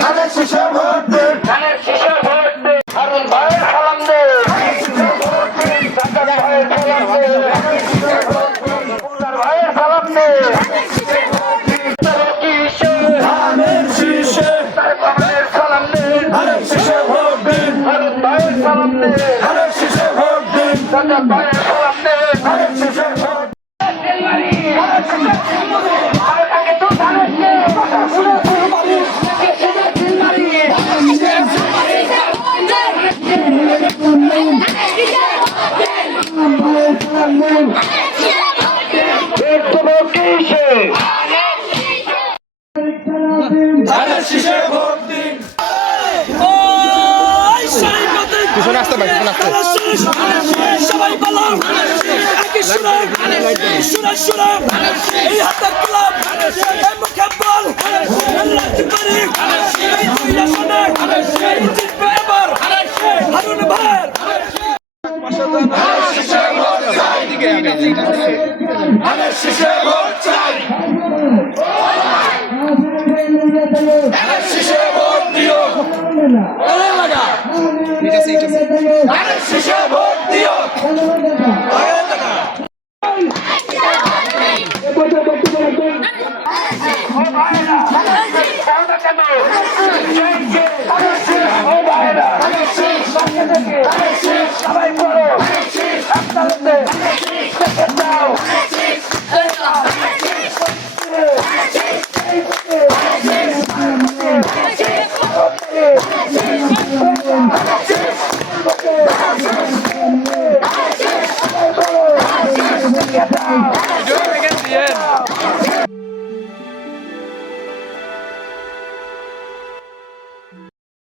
ধানের শীষে ভোট দিন হারুন ভাইয়ের সালাম দে সাজ্জাদ ভাইয়ের সালাম দে মুক্তার ভাইয়ের সালাম দে ধানের শীষে সালাম দে ধানের শীষে ভোট দিন হারুন ভাইয়ের সালাম দে ধানের শীষে ভোট দিন সাজ্জাদ ভাইয়ের সালাম দে ধানের শীষে ভোট পিছনে আসতে পারি সবাই বলো এই হাতে